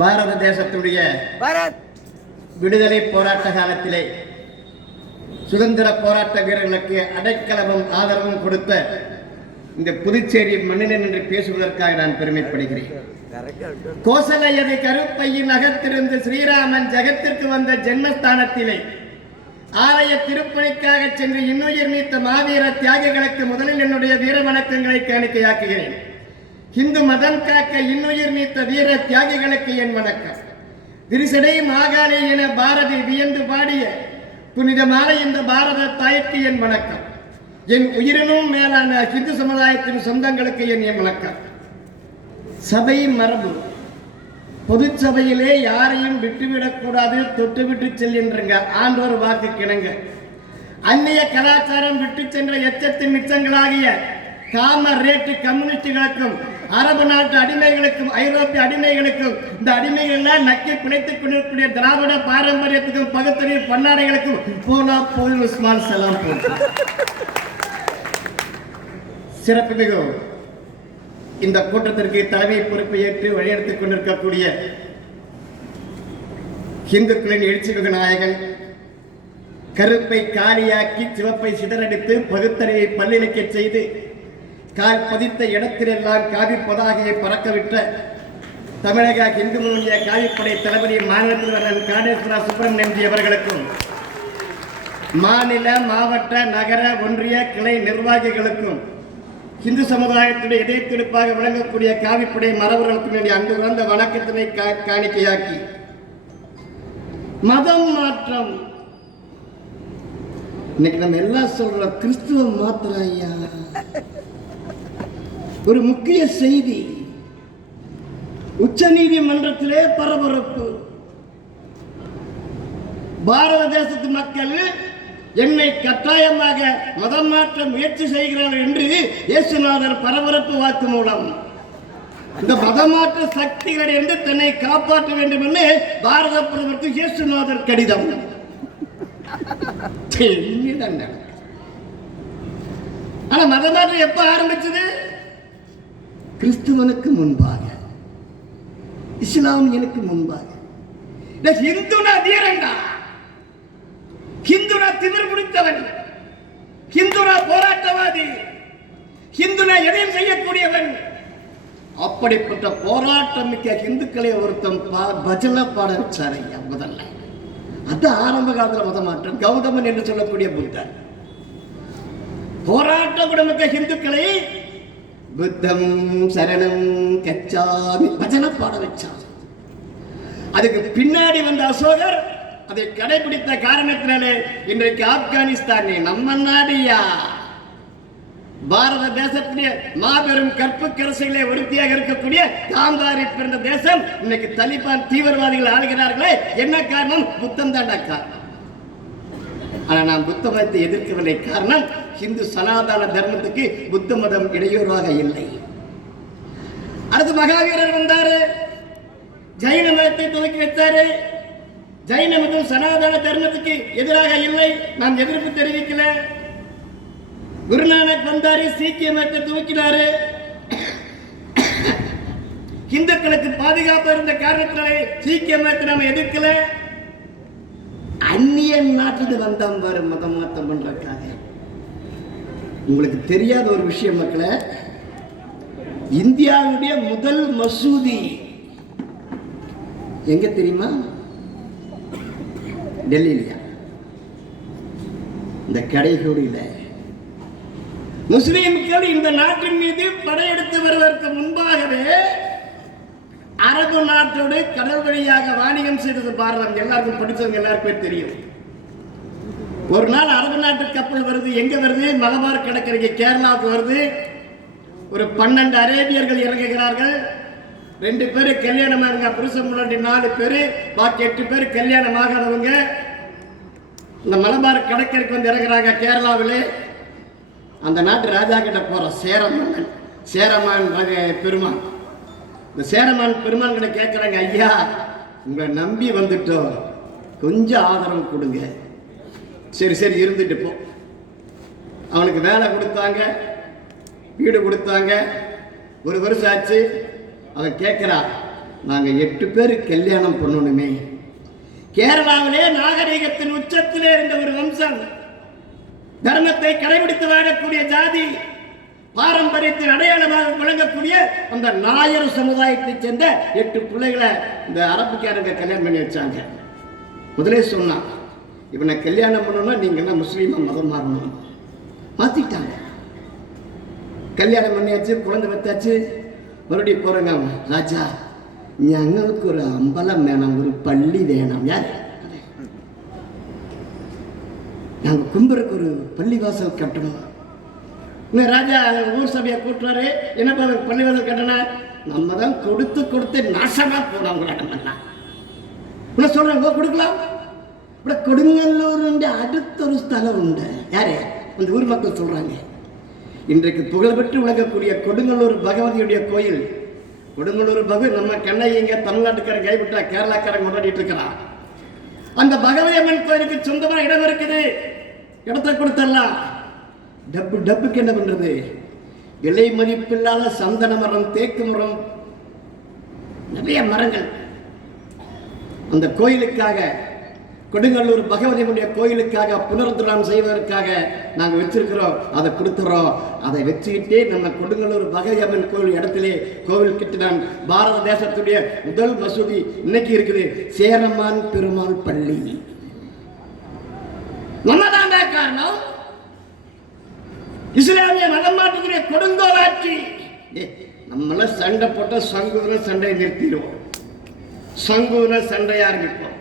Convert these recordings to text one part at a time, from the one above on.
பாரத தேசத்துடைய விடுதலை போராட்ட காலத்திலே சுதந்திர போராட்ட வீரர்களுக்கு அடைக்கலமும் ஆதரவும் கொடுத்த இந்த புதுச்சேரி மண்ணில் என்று பேசுவதற்காக நான் பெருமைப்படுகிறேன். கோசலையதை கருப்பையின் அகத்திருந்து ஸ்ரீராமன் ஜெகத்திற்கு வந்த ஜென்மஸ்தானத்திலே ஆலய திருப்பணிக்காக சென்று இன்னுயிர் நீத்த மாவீர தியாகிகளுக்கு முதலில் என்னுடைய வீர வணக்கங்களை காணிக்கையாக்குகிறேன். இந்து மதம் காக்க இன்னுயிர் நீத்த வீர தியாகிகளுக்கு என் வணக்கம். விரிசடை மாகாளி என பாரதி வியந்து பாடிய புனிதமான இந்த பாரத தாய்க்கு என் வணக்கம். என் உயிரினும் மேலான இந்து சமுதாயத்தின் சொந்தங்களுக்கு என் வணக்கம். சபை மரபு பொது சபையிலே யாரையும் விட்டுவிடக்கூடாது, தொட்டுவிட்டு செல்கின்றங்க ஆண்டோர் வாக்கு கிணங்க. அந்நிய கலாச்சாரம் விட்டு சென்ற எச்சத்தின் மிச்சங்களாகிய காம ரேட்டு கம்யூனிஸ்டுகளுக்கும் அரபு நாட்டு அடிமைகளுக்கும் ஐரோப்பிய அடிமைகளுக்கும் இந்த அடிமைகள்லாம் நக்கி பிழைத்துக் கொண்டிருக்கூடிய திராவிட பாரம்பரியத்துக்கும் பகுத்தறிவு பன்னாடைகளுக்கும் போனா போய் உஸ்மான் சலாம் போட்டு சிறப்பு மிகு இந்த கூட்டத்திற்கு தலைமை பொறுப்பை ஏற்று வழிநடத்திக் கொண்டிருக்கக்கூடிய இந்துக்களின் எழுச்சிமிகு நாயகன், கருப்பை காலியாக்கி சிவப்பை சிதறடித்து பகுத்தறிவை பல்லிணைக்க செய்து கால் பதித்த இடத்திலெல்லாம் காவி பதாகையை பறக்கவிட்ட தமிழக இந்து முன்னணிய காவிப்படை தளபதி மாநிலத்தில் காடேஸ்வரா சுப்பிரமணியன் அவர்களுக்கும் மாநில மாவட்ட நகர ஒன்றிய கிளை நிர்வாகிகளுக்கும் இந்து சமுதாயத்துடைய இதயத்துடிப்பாக விளங்கக்கூடிய காவிப்படை மரபர்களுக்கு அங்கு வந்த வணக்கத்தினை காணிக்கையாக்கி மதம் மாற்றம் இன்னைக்கு நம்ம எல்லாம் சொல்றோம் கிறிஸ்துவம் மாத்திரம் ஐயா. ஒரு முக்கிய செய்தி, உச்ச நீதிமன்றத்திலே பரபரப்பு. பாரத தேசத்து மக்கள் என்னை கட்டாயமாக மதம் மாற்ற முயற்சி செய்கிறார்கள் என்று இயேசுநாதர் பரபரப்பு வாக்கு மூலம் இந்த மதமாற்ற சக்திகளை என்று தன்னை காப்பாற்ற வேண்டும் என்று பாரத பிரதமருக்கு இயேசுநாதர் கடிதம். ஆனா மதமாற்றம் எப்ப ஆரம்பிச்சது? கிறிஸ்துவனுக்கு முன்பாக, இஸ்லாமியனுக்கு முன்பாக. ஹிந்துனா தீரண்டா, ஹிந்துனா திமிர் பிடித்தவன், ஹிந்துனா போராட்டவாதி, ஹிந்துனா எதையும் செய்யக்கூடியவன். அப்படிப்பட்ட போராட்டம் மிக்க ஹிந்துக்களை ஒருத்தன் பஜனை பாட வச்சார் ஐயா முதல்ல. அது ஆரம்ப காலத்தில் மதமாற்றம். கௌதமன் என்று சொல்லக்கூடிய புத்தர் போராட்ட குடும்ப ஹிந்துக்களை புத்தம் சரணம் கச்சாமி பஜனை பாட வச்சார். அதுக்கு பின்னாடி வந்த அசோகர் அதை கடைபிடித்த காரணத்தினாலே இன்றைக்கு ஆப்கானிஸ்தான் நம்ம நாடியா பாரத தேசத்திலே மாபெரும் கற்புக்கரசிகளே ஒருத்தியாக இருக்கக்கூடிய காந்தாரி பிறந்த தேசம் இன்னைக்கு தலிபான் தீவிரவாதிகள் ஆளுகிறார்களே, என்ன காரணம்? புத்தம் தாண்டா காரணம். ஆனா நான் புத்த மதத்தை எதிர்க்கவில்லை. காரணம், இந்து சனாதன தர்மத்துக்கு புத்த மதம் இடையூறாக இல்லை. அடுத்து மகாவீரர் வந்தாரு, ஜைன மதத்தை துவக்கி வச்சாரு. ஜைன மதம் சனாதன தர்மத்துக்கு எதிராக இல்லை, நாம் எதிர்ப்பு தெரிவிக்கல. குருநானக் வந்தாரு, சீக்கிய மதத்தை துவக்கினாரு. இந்துக்களுக்கு பாதுகாப்பு இருந்த காரணத்தினாலே சீக்கிய மதத்தை நாம எதிர்க்கல. அந்நிய நாட்டில் வந்தோம் பாரு மதம் மாற்றம் பண்றதுக்காக. உங்களுக்கு தெரியாத ஒரு விஷயம் மக்களே, இந்தியாவுடைய முதல் மசூதி எங்க தெரியுமா? டெல்லியில. இந்த கடைகோடியில முஸ்லிம்கள் இந்த நாட்டின் மீது படையெடுத்து வருவதற்கு முன்பாகவே அரபு நாட்டோடு கடல் வழியாக வாணிகம் செய்தது பாரதம். எல்லாருக்கும் படிச்சவங்க எல்லாருக்குமே தெரியும். ஒரு நாள் அரபு நாட்டு கப்பல் வருது. எங்க வருது? மலபார் கடற்கரைக்கு, கேரளாவுக்கு வருது. ஒரு 12 அரேபியர்கள் இறங்குகிறார்கள். 2 பேரு கல்யாணமாக, புருஷன் முன்னாடி 4 பேரு, பாக்கி 8 பேர் கல்யாணம் ஆகாதவங்க. இந்த மலபார் கடற்கரைக்கு வந்து இறங்குறாங்க கேரளாவிலே. அந்த நாட்டு ராஜா கிட்ட போற சேரமான் பெருமான். இந்த சேரமான் பெருமான் கிட்ட கேட்கிறாங்க, ஐயா உங்களை நம்பி வந்துட்டோம், கொஞ்சம் ஆதரவு கொடுங்க. சரி சரி இருந்துட்டு போ. அவனுக்கு வேலை கொடுத்தாங்க, வீடு கொடுத்தாங்க. ஒரு வருஷம் ஆச்சு. அவன் கேட்கிறா, நாங்க 8 பேர் கல்யாணம் பண்ணணுமே. கேரளாவிலே நாகரிகத்தின் உச்சத்திலே இருந்த ஒரு வம்சம், தர்மத்தை கடைபிடித்து வாழக்கூடிய ஜாதி, பாரம்பரியத்தின் அடையாளமாக விளங்கக்கூடிய அந்த நாயர் சமுதாயத்தைச் சேர்ந்த 8 பிள்ளைகளை இந்த அரபுக்காரங்க கல்யாணம் பண்ணி வச்சாங்க. முதலே சொன்னான், இவனை கல்யாணம் பண்ணணும்னா நீங்க என்ன முஸ்லீமா மதம் மாறணும். மாத்திட்டாங்க. கல்யாணம் பண்ணியாச்சு, குழந்தை பெற்றாச்சு. மறுபடியும் போறங்க, ராஜா ഞങ്ങൾക്ക് ഒരു അമ്പലം വേണം, ഒരു പള്ളി വേണം. நாங்க கும்பருக்கு ஒரு பள்ளிவாசல் கட்டணும். ராஜா ஊர் சபையை கூட்டுறாரு, என்ன பள்ளிவாசல் கட்டணும்? நம்ம தான் கொடுத்து கொடுத்து நாசமா போனவங்கள சொல்றாங்க, கொடுக்கலாம். ഇവിടെ കൊടുങ്ങല്ലൂരിന്റെ അടുത്തൊരു സ്ഥലമുണ്ട്. யாரு? அந்த ஊர் மக்கள் சொல்றாங்க. இன்றைக்கு புகழ்பெற்று விளங்கக்கூடிய கொடுங்கல்லூர் பகவதியுடைய கோயில். கொடுங்கல்லூர் பகவதி நம்ம கண்ணையங்க தமிழ்நாட்டுக்காரன் கைவிட்டா கேரளாக்காரன் கொண்டாடிட்டு இருக்கிறான். அந்த பகவதி அம்மன் கோயிலுக்கு சொந்தமான இடம் இருக்குது. இடத்தை கொடுத்தரலாம். டப்புக்கு என்ன பண்றது? விலை மதிப்பில்லாத சந்தன மரம், தேக்கு மரம், நிறைய மரங்கள் அந்த கோயிலுக்காக, கொடுங்கல்லூர் பகவதியுடைய கோயிலுக்காக புனருத்தரம் செய்வதற்காக நாங்கள் வச்சிருக்கிறோம். அதை கொடுத்துறோம். அதை வச்சுக்கிட்டே நம்ம கொடுங்கல்லூர் பகவதி அம்மன் கோவில் இடத்திலே கோவில் கட்டினான். பாரத தேசத்துடைய முதல் மசூதி இன்னைக்கு இருக்குது, சேரமான் பெருமாள் பள்ளி. நம்மதாங்க காரணம். இஸ்லாமிய மதம் மாற்றக்கூடிய கொடுங்கோல் ஆட்சி. நம்மள சண்டை போட்ட சங்குன சண்டையை நிறுத்திடுவோம். சங்குன சண்டையா ஆரம்பிப்போம்.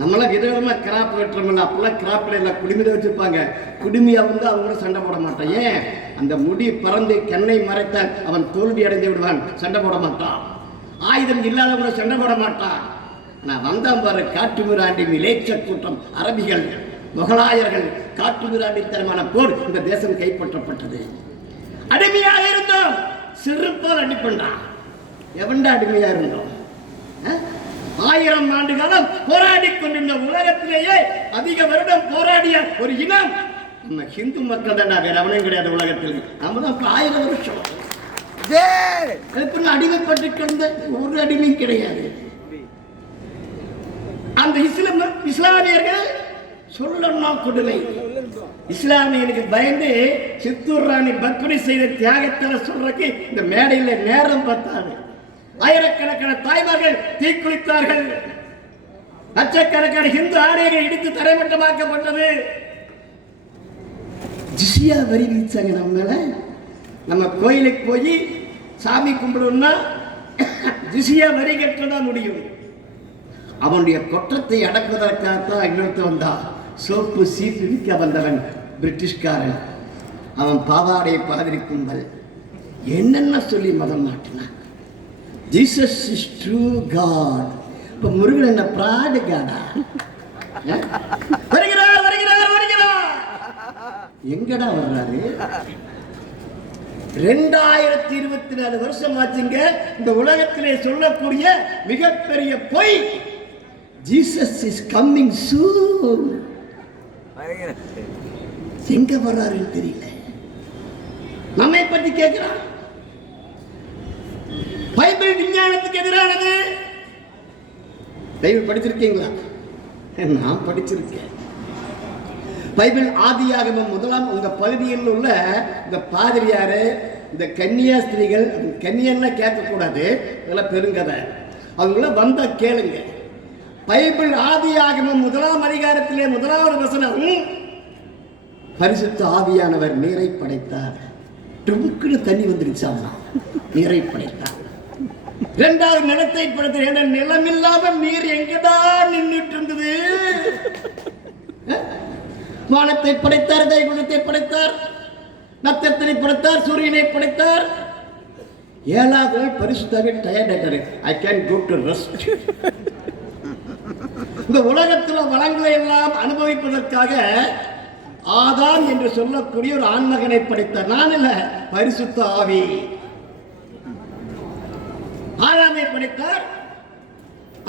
நம்மள விதவிதமா கிராப் வெட்டுறோம்ல, அப்பெல்லாம் கிராப்ல எல்லாம் குடுமியில வச்சிருப்பாங்க. குடுமியா வந்து அவங்க சண்டை போட மாட்டான். ஏன்? அந்த முடி பறந்து கண்ணை மறைத்த அவன் தோல்வி அடைந்து விடுவான். சண்டை போட மாட்டான். ஆயுதம் இல்லாதவங்க சண்டை போட மாட்டான். ஆனா வந்தான் பாரு காட்டுமிராண்டி மிலேச்ச கூட்டம், அரபிகள், முகலாயர்கள், காட்டுமிராண்டித்தனமான போர் இந்த தேசம் கைப்பற்றப்பட்டது. அடிமையாக இருந்தோம், சிறுப்பால் அடிப்பண்டான். எவன்டா அடிமையா இருந்தோம்? 1000 ஆண்டு காலம் போராடி கொண்டிருந்த உலகத்திலேயே அதிக வருடம் போராடிய ஒரு இனம் நம்ம ஹிந்து மக்கள் தான். வேற அவனும் கிடையாது உலகத்தில். நம்ம தான் 1000 வருஷம் அடிமைப்பட்டு கிடந்த ஒரு அடிமையும் கிடையாது. அந்த இஸ்லாமியர்கள் சொல்லணும் கொடுமை. இஸ்லாமியனுக்கு பயந்து சித்தூர் ராணி பக்ரி செய்த தியாகத்தை சொல்றதுக்கு இந்த மேடையில் நேரம் பார்த்தாரு. ஆயிரக்கணக்கான தாய்மார்கள் தீக்குளித்தார்கள். லட்சக்கணக்கான இந்து ஆலயங்கள் இடித்து தரைமட்டமாக்கப்பட்டது. ஜிசியா வரி விதிச்சாங்க நம்ம மேல. நம்ம கோயிலுக்கு போய் சாமி கும்பிடணும்னா ஜிசியா வரி கட்டதான் முடியும். அவனுடைய குற்றத்தை அடக்குவதற்காகத்தான் இன்னொருத்த வந்தான். சோப்பு சீப்பு விற்க வந்தவன் பிரிட்டிஷ்காரன். அவன் பாவாடை பாதிரி கும்பல் என்னென்ன சொல்லி மதம் மாட்டினான். Jesus is true God. இப்ப முருகன் என்ன பிராடு காடா? வருகிறார் வருகிறார் வருகிறார். எங்கடா வர்றாரு? 2024 வருஷம் ஆச்சுங்க. இந்த உலகத்திலே சொல்லக்கூடிய மிகப்பெரிய பொய், ஜீசஸ் இஸ் கம்மிங் சூன். எங்க வர்றாருன்னு தெரியல. நம்மை பற்றி கேட்கிறான். பைபிள் விஞ்ஞானத்துக்கு எதிரானது. பைபிள் படிச்சிருக்கீங்களா? நான் படிச்சிருக்கேன். பைபிள் ஆதியாகமம் முதலாம் உங்க பகுதியில் உள்ள இந்த பாதிரியாரு, இந்த கன்னியாஸ்திரிகள், கன்னியன்னா கேட்கக்கூடாது, இதெல்லாம் பெருங்கதை. அவங்கள வந்தா கேளுங்க. பைபிள் ஆதியாகமம் 1ஆம் அதிகாரத்திலே 1வது வசனம், பரிசுத்த ஆவியானவர் நீரை படைத்தார். டுமுக்குன்னு தண்ணி வந்துருச்சாமா, நீரை படைத்தார். 2வது நிலத்தை படைத்தார். நிலம் இல்லாம நீர் எங்கதான் நின்றுட்டு இருந்தது? வானத்தை படைத்தார், தைகுலத்தை படைத்தார், நட்சத்திரத்தை படைத்தார், சூரியனை படைத்தார். 7வது நாள் பரிசுத்தாவே டயர்ட் ஆயிட்டாரு. I can go to rest. இந்த உலகத்தில் வளங்களை எல்லாம் அனுபவிப்பதற்காக ஆதாம் என்று சொல்லக்கூடிய ஒரு ஆண்மகனை படைத்தார். நான் இல்ல, பரிசுத்த ஆவி. ஆதாமை படைத்தார்.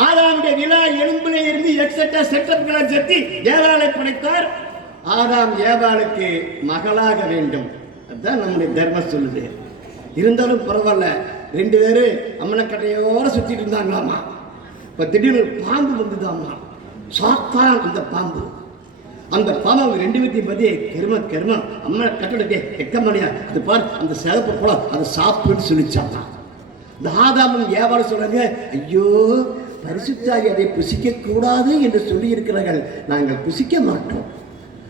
ஆதாமுடைய விழா எலும்பிலே இருந்து எக்ஸெட்ரா செட்டப்களை சேர்த்து ஏவாளை படைத்தார். ஆதாம் ஏவாளுக்கு மகளாக வேண்டும். அதுதான் நம்முடைய தர்மம் சொல்லுது. இருந்தாலும் பரவாயில்ல, 2 பேரும் அம்மனக்கட்டையோடு சுற்றிட்டு இருந்தாங்களாமா. இப்போ திடீர்னு பாம்பு வந்துதாம்மா. சாத்தான் அந்த பாம்பு. அந்த பாம்பு அவங்க 2 பேர்த்தையும் பற்றி கெருமம் அம்மனை கட்டடக்கே எக்கமணியா அது பாரு அந்த சிறப்பு போல அதை சாப்பிடுன்னு சொல்லிச்சாங்க. இந்த ஆதாமும் ஏவாளும் சொல்றாங்க, ஐயோ பரிசுத்தாகி அதை புசிக்க கூடாது என்று சொல்லி இருக்கிறார்கள், நாங்கள் புசிக்க மாட்டோம்.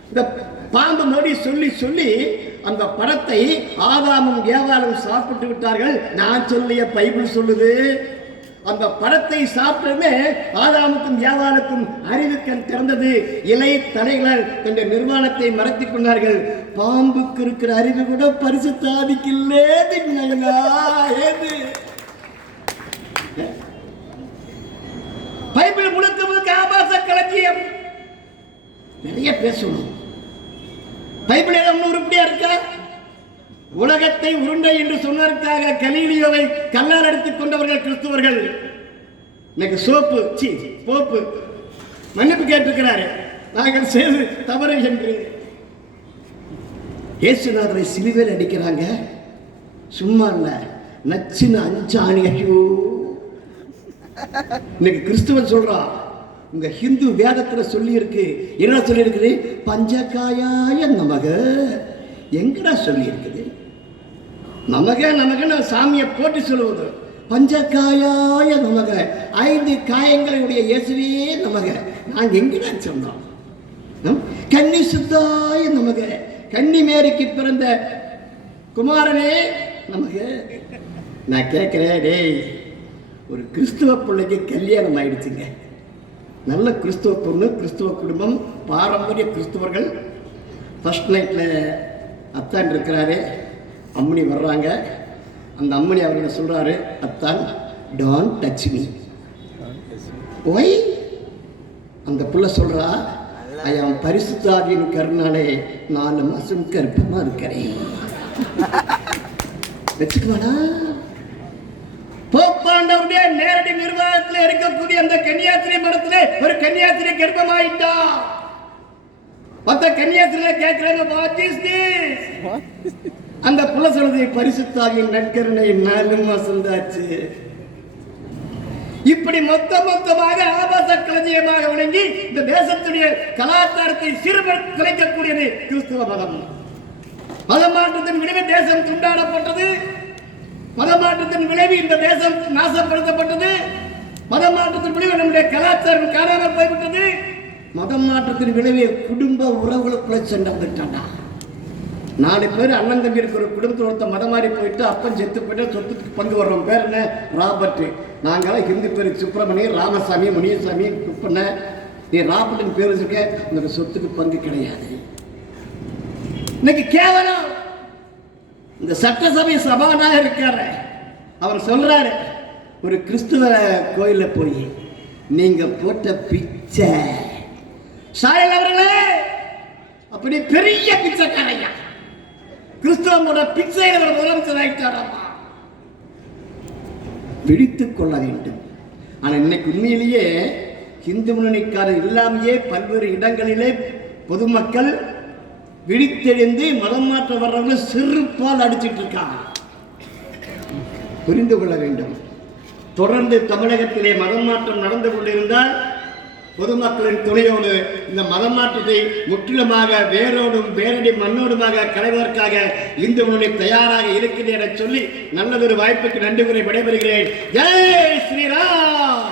இந்த பாம்பு மறுபடி சொல்லி சொல்லி அந்த பழத்தை ஆதாமும் ஏவாளும் சாப்பிட்டு விட்டார்கள். நான் சொல்லிய பைபிள் சொல்லுது, அந்த பழத்தை சாப்பிட்டதுமே ஆதாமுக்கும் ஏவாளுக்கும் அறிவுக்கண் திறந்தது. இலை தலைகளால் தன்னுடைய நிர்வாணத்தை மறைத்துக் கொண்டார்கள். பாம்புக்கு இருக்கிற அறிவு கூட பரிசுத்தாவிக்கு ஏது. பைபிள் முழுக்க முழுக்க ஆபாச களஞ்சியம். நிறைய பேசணும். பைபிள் ஏதாவது உருப்படியா இருக்கா? உலகத்தை உருண்டை என்று சொன்னதற்காக கலீலியோவை கல்லால் அடித்துக் கொண்டவர்கள் கிறிஸ்துவர்கள். எனக்கு போப்பு மன்னிப்பு கேட்டிருக்கிறாரு, நாங்கள் செய்து தவறு என்று. இயேசுநாதரை சிலுவையில் அடிக்கிறாங்க. சும்மா இல்ல, நச்சுன்னு 5 ஆணி. ஐயோ, இன்னைக்கு கிறிஸ்துவன் சொல்றான், உங்க ஹிந்து வேதத்துல சொல்லி இருக்கு. என்ன சொல்லி இருக்குது? பஞ்சகாயாய நமக. எங்கடா சொல்லி இருக்குது? நமக சாமியை போட்டு சொல்லுவது. பஞ்சகாயாய நமக, 5 காயங்களுடைய இயேசுவே நமக. நாங்க எங்கடா சொன்னோம்? கன்னி சுத்தாய நமக, கன்னி மேரிக்கு பிறந்த குமாரனே நமக. நான் கேட்கிறேன், டேய், ஒரு கிறிஸ்துவ பிள்ளைக்கு கல்யாணம் ஆயிடுச்சுங்க. நல்ல கிறிஸ்துவ பொண்ணு, கிறிஸ்துவ குடும்பம், பாரம்பரிய கிறிஸ்துவர்கள். ஃபர்ஸ்ட் நைட்டில் அத்தான் இருக்கிறாரு, அம்மணி வர்றாங்க. அந்த அம்மணி அவர்களை சொல்கிறாரு, அத்தான் டோன்ட் டச் மீ. ஒய்? அந்த பிள்ளை சொல்கிறா, ஐயாம் பரிசுத்தாவியின் கருணாலே 4 மாதம் கர்ப்பமாக இருக்கிறேன். வச்சுக்குவாடா. போப்பாண்டவருடைய நேரடி நிர்வாகத்தில் இருக்கக்கூடிய அந்த கன்னியாஸ்திரி மடத்திலே ஒரு கன்னியாஸ்திரி கர்ப்பமாயிட்டா. மற்ற கன்னியாஸ்திரியில கேட்கிறாங்க, வாட் இஸ் திஸ்? அந்த புள்ள சொல்றது, பரிசுத்தாவியின் நற்கருணை 4 மாசம் தாச்சு. இப்படி மொத்தமாக ஆபாச களஞ்சியமாக விளங்கி இந்த தேசத்துடைய கலாச்சாரத்தை சிறுவர் குலைக்கக்கூடியது கிறிஸ்துவ மதம். மதமாற்றத்தின் விளைவு தேசம் துண்டாடப்பட்டது. மதமாற்றத்தின் விளைவு இந்த தேசம் நாசப்படுத்தப்பட்டது. மதமாற்றத்தின் விளைவு நம்முடைய கலாச்சாரம் காணாமல் போய்விட்டது. மதம் மாற்றத்தின் விளைவு குடும்ப உறவுகளுக்குள்ள சென்றாண்டா. 4 பேர் அண்ணன் தம்பி இருக்கிற ஒரு குடும்பத்தில் ஒருத்த மதம் மாறி போயிட்டு அப்பன் செத்து போயிட்டு சொத்துக்கு பங்கு வர்றோம். பேர் என்ன? ராபர்ட். நாங்களாம் ஹிந்தி பேர் சுப்பிரமணி, ராமசாமி, முனியசாமி, குப்பண்ண. நீ ராபர்ட்டின் பேர் வச்சிருக்க, உன்னோட சொத்துக்கு பங்கு கிடையாது. இன்னைக்கு கேவலம் இந்த சட்டசபை சபாநாயகர் இருக்காரு, அவர் சொல்றாரு, ஒரு கிறிஸ்துவ கோயில போய் நீங்க போட்ட பிச்சை சாயல் அவர்களே அப்படி பெரிய பிச்சைக்காரையா, கிறிஸ்துவோட பிச்சையில் ஒரு முதலமைச்சர் ஆயிட்டாராமா. விழித்துக் கொள்ள வேண்டும். ஆனா இன்னைக்கு உண்மையிலேயே இந்து முன்னணிக்காரர் இல்லாமையே பல்வேறு இடங்களிலே பொதுமக்கள் விழித்தெழுந்து மதம் மாற்ற வர்றவங்க சிறுபால் அடிச்சிட்டு இருக்காங்க. புரிந்து கொள்ள வேண்டும். தொடர்ந்து தமிழகத்திலே மதம் மாற்றம் நடந்து கொண்டிருந்தால் பொதுமக்களின் துணையோடு இந்த மதம் மாற்றத்தை முற்றிலுமாக வேரோடும் வேரடி மண்ணோடுமாக களைவதற்காக இந்து முன்னணி தயாராக இருக்கிறது என சொல்லி நல்லதொரு வாய்ப்புக்கு நன்றி கூறி விடைபெறுகிறேன். ஜெய் ஸ்ரீராம்.